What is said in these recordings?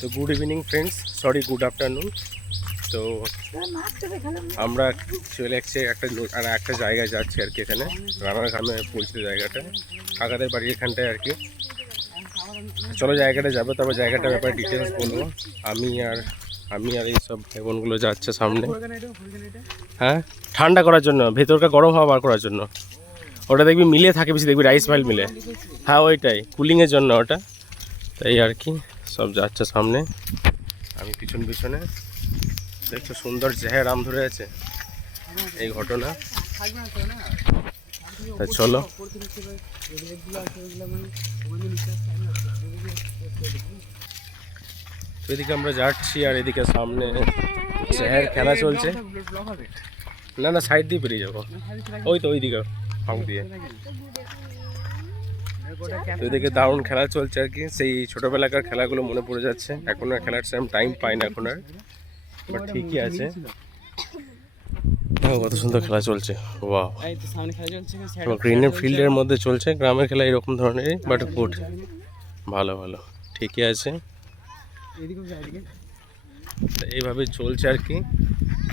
তো good evening friends, sorry good afternoon. তো আমরা চলে এসেছি একটা জায়গায় যাচ্ছি আর কি, এখানে রানার গ্রামে পরিচিত জায়গাটা, কাকাদের বাড়ির এখানটায় আর কি। চলো জায়গাটা যাবো, তারপর জায়গাটার ব্যাপারে ডিটেলস বলবো। আমি আর এই সব ভাই বোনগুলো যাচ্ছে সামনে। হ্যাঁ, ঠান্ডা করার জন্য, ভেতরকার গরম হাওয়া বার করার জন্য। ওটা দেখবি মিলে থাকে বেশি, দেখবি রাইস ফাইল মিলে। হ্যাঁ ওইটাই কুলিংয়ের জন্য ওটা। তাই আর কি সব যাচ্ছে সামনে, আমি পিছনে দেখছো সুন্দর জাহের আম ধরে আছে। এই ঘটনা, তা চলো এদিকে আমরা যাচ্ছি। আর এদিকে সামনে জাহের খেলা চলছে। না সাইড দিয়ে বেরিয়ে যাবো, ওই তো ওইদিকে ফাঁক দিয়ে। তো এদিকে দারুণ খেলা চলছে আর কি, সেই ছোটোবেলাকার খেলাগুলো মনে পড়ে যাচ্ছে। এখন আর খেলার সেরকম টাইম পাই না এখন আর, বাট ঠিকই আছে। কত সুন্দর খেলা চলছে, ওয়াও। গ্রিনের ফিল্ডের মধ্যে চলছে, গ্রামের খেলা এরকম ধরনেরই, বাট গুড, ভালো ঠিকই আছে। এইভাবে চলছে আর কি।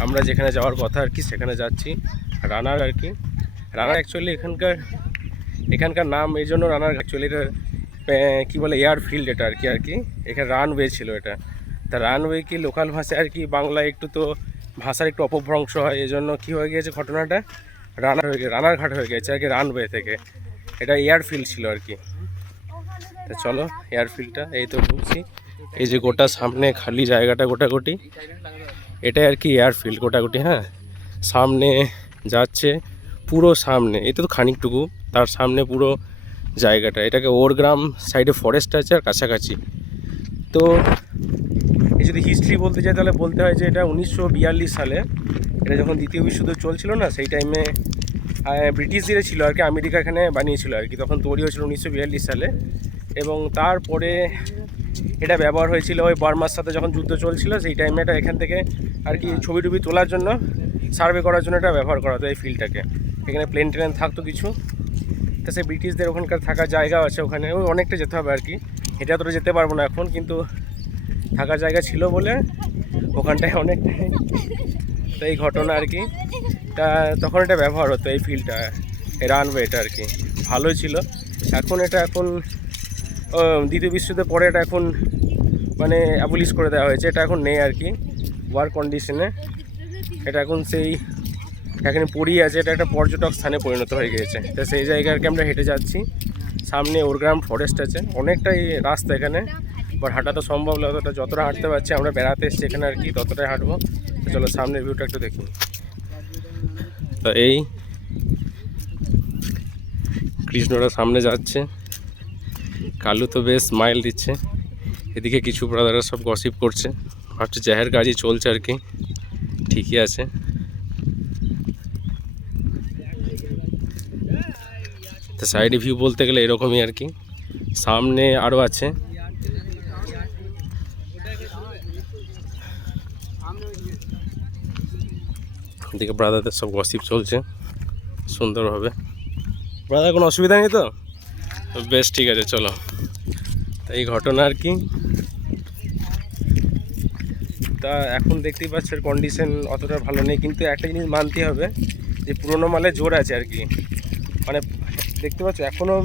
আমরা যেখানে যাওয়ার কথা আর কি সেখানে যাচ্ছি, রানার আর কি। রানার অ্যাকচুয়ালি এখানকার নাম এই জন্য রানার, অ্যাকচুয়ালি এটা কী বলে এয়ার ফিল্ড এটা আর কি। এখানে রানওয়ে ছিল এটা। তা রানওয়ে কি লোকাল ভাষায় আর কি, বাংলায় একটু তো ভাষার একটু অপভ্রংশ হয়, এই জন্য কী হয়ে গিয়েছে ঘটনাটা, রানার ঘাট হয়ে গেছে আর কি রানওয়ে থেকে। এটা এয়ার ফিল্ড ছিল আর কি। তা চলো এয়ার ফিল্ডটা, এই তো ঢুকছি। এই যে গোটা সামনে খালি জায়গাটা গোটাগুটি, এটাই আর কি এয়ার ফিল্ড গোটাগুটি। হ্যাঁ, সামনে যাচ্ছে পুরো সামনে, এই তো খানিকটুকু, তার সামনে পুরো জায়গাটা। এটাকে ওরগ্রাম সাইডে ফরেস্ট আছে আর কাছাকাছি। তো এই যদি হিস্ট্রি বলতে চাই তাহলে বলতে হয় যে এটা 1942 সালে, এটা যখন দ্বিতীয় বিশ্বযুদ্ধ চলছিল না, সেই টাইমে ব্রিটিশদের ছিল আর কি, আমেরিকা এখানে বানিয়েছিল আর কি, তখন তৈরি হয়েছিল 1942 সালে। এবং তারপরে এটা ব্যবহার হয়েছিল ওই বার্মার সাথে যখন যুদ্ধ চলছিল, সেই টাইমে এটা এখান থেকে আর কি ছবি টবি তোলার জন্য, সার্ভে করার জন্য এটা ব্যবহার করা হতো এই ফিল্ডটাকে। এখানে প্লেন ট্রেন থাকতো কিছু, তা সে ব্রিটিশদের ওখানকার থাকার জায়গা আছে, ওখানে ওই অনেকটা যেতে হবে আর কি, এটা তো যেতে পারবো না এখন, কিন্তু থাকার জায়গা ছিল বলে ওখানটায় অনেকটাই। তো এই ঘটনা আর কি, তা তখন এটা ব্যবহার হতো এই ফিল্ডটা, এই রানওয়ে এটা আর কি, ভালোই ছিল। এখন দ্বিতীয় বিশ্বযুদ্ধের পরে এটা এখন মানে অ্যাবলিশ করে দেওয়া হয়েছে, এটা এখন নেই আর কি ওয়ার কন্ডিশনে। এটা এখন সেই এখানে পড়িয়ে আছে, এটা একটা পর্যটক স্থানে পরিণত হয়ে গিয়েছে। তো সেই জায়গায় আর কি আমরা হেঁটে যাচ্ছি। সামনে ওরগ্রাম ফরেস্ট আছে, অনেকটাই রাস্তা এখানে, বাট হাঁটা তো সম্ভব না, যতটা হাঁটতে পারছি, আমরা বেড়াতে এসেছি এখানে আর কি, ততটাই হাঁটবো। তো চলো সামনের ভিউটা একটু দেখি। তো এই কৃষ্ণরা সামনে যাচ্ছে, কালু তো বেশ স্মাইল দিচ্ছে। এদিকে কিছু ব্রাদাররা সব গসিপ করছে, ভাবছে জাহের কাজই চলছে আর কি, ঠিকই আছে। তো সাইডে ভিউ বলতে গেলে এরকমই আর কি, সামনে আরও আছে। এদিকে ব্রাদারদের সব গসিপ চলছে সুন্দরভাবে। ব্রাদার কোনো অসুবিধা নেই তো? বেশ ঠিক আছে, চলো। এই ঘটনা আর কি। তা এখন দেখতেই পাচ্ছেন কন্ডিশন অতটা ভালো নেই, কিন্তু একটা জিনিস মানতে হবে যে পুরোনো মালে জোর আছে আর কি। মানে দেখতে পাচ্ছ এখনও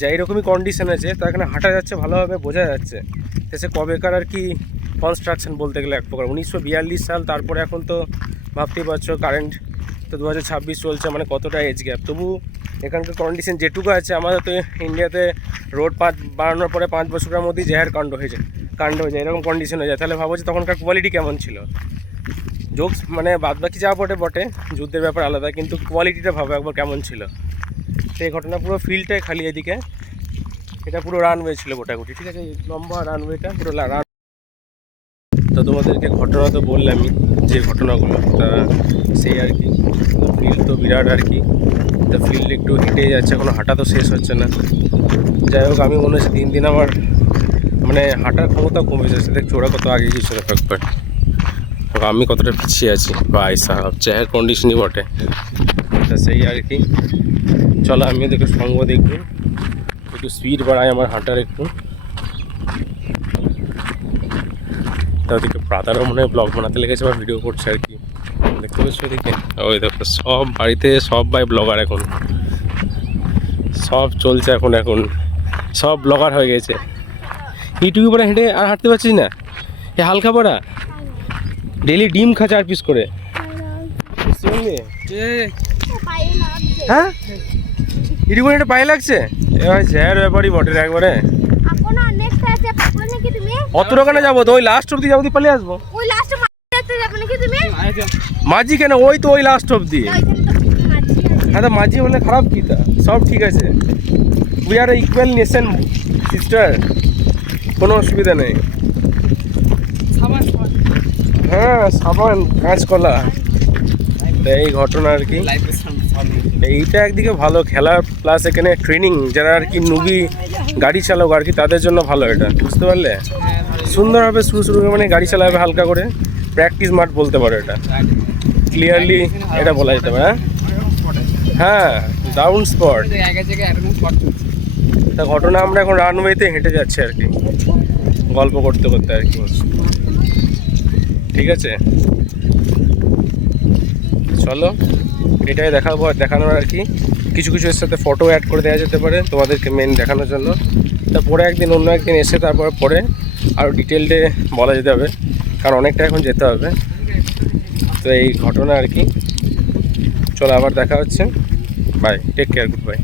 যাই রকমই কন্ডিশন আছে, তা এখানে হাঁটা যাচ্ছে ভালোভাবে, বোঝা যাচ্ছে। তো সে কবেকার আর কি কনস্ট্রাকশন বলতে গেলে এক প্রকার, 1942 সাল, তারপরে এখন তো ভাবতেই পারছো কারেন্ট তো 2026 চলছে, মানে কতটা এজ গ্যাপ। তবু এখানকার কন্ডিশন যেটুকু আছে, আমাদের তো ইন্ডিয়াতে রোড বানানোর পরে 5 বছরের মধ্যেই জাহের কাণ্ড হয়ে যায়, এরকম কন্ডিশন হয়ে যায়। তাহলে ভাবো যে তখনকার কোয়ালিটি কেমন ছিল। জোকস মানে বাদ বাকি যা বটে যুদ্ধের ব্যাপার আলাদা, কিন্তু কোয়ালিটিটা ভাবো একবার কেমন ছিল। সেই ঘটনা পুরো ফিল্ডটাই খালি, এদিকে এটা পুরো রানওয়ে ছিল গোটাগুটি, ঠিক আছে, লম্বা রানওয়েটা পুরো রান। তো তোমাদেরকে ঘটনা তো বললামই, যে ঘটনাগুলো, তা সেই আর কি। ফিল্ড তো বিরাট আর কি, তো ফিল্ড একটু হেঁটে যাচ্ছে, এখনো হাঁটা তো শেষ হচ্ছে না। যাই হোক, আমি মনে হচ্ছে দিন আমার মানে হাঁটার ক্ষমতা কমে যাচ্ছে। দেখছি ওরা কত আগে গিয়েছিল একবার, আমি কতটা পিছিয়ে আছি ভাই সাহেব, চেহার কন্ডিশনই বটে। তা সেই আর কি, চলো আমি ওদেরকে সঙ্গ দেখবো, একটু স্পিড বাড়াই আমার হাঁটার একটু। তা ওদিকে ব্রাদারও মনে হয় ব্লগ বানাতে লেগেছে বা ভিডিও করছে আর কি, দেখতে পাচ্ছ ওদিকে। ওই দেখো সব বাড়িতে সব ভাই ব্লগার এখন, সব চলছে এখন, সব ব্লগার হয়ে গেছে। এইটুকু পরে হেঁটে আর হাঁটতে পারছিস না, এ হালকা পড়া ডেলি ডিম খা 4 পিস করে, হ্যাঁ এইটুকু হেঁটে পায়ে লাগছে, এবার জ্যার ব্যাপারই বটে একবারে। অত দোকানে যাবো তো, ওই লাস্ট অব্দি যাবো, পালিয়ে আসবো। মাঝি কেন, ওই তো ওই লাস্ট অব্দি। হ্যাঁ তো মাঝি হলে খারাপ কি, তা সব ঠিক আছে, we are equal nation sister, কোনো অসুবিধা নেই। হ্যাঁ সাবান কাঁচকলা, এই ঘটনা আর কি। এইটা একদিকে ভালো খেলা প্লাস এখানে ট্রেনিং, যারা আর কি নুবি গাড়ি চালাক আর কি তাদের জন্য ভালো এটা, বুঝতে পারলে। সুন্দরভাবে শুরু মানে গাড়ি চালাবে হালকা করে, প্র্যাকটিস মাঠ বলতে পারো এটা, ক্লিয়ারলি এটা বলা যেতে পারে। হ্যাঁ ডাউন স্পট তা ঘটনা। আমরা এখন রানওয়েতে হেঁটে যাচ্ছি আর কি, গল্প করতে করতে আর কি, ঠিক আছে। চলো এটাই দেখানোর আর কি, কিছু এর সাথে ফটো অ্যাড করে দেওয়া যেতে পারে তোমাদেরকে মেন দেখানোর জন্য। তারপরে একদিন অন্য একদিন এসে তারপর পরে আরও ডিটেলডে বলা যেতে হবে, কারণ অনেকটা এখন যেতে হবে। তো এই ঘটনা আর কি, চলো আবার দেখা হচ্ছে, bye, take care, good by.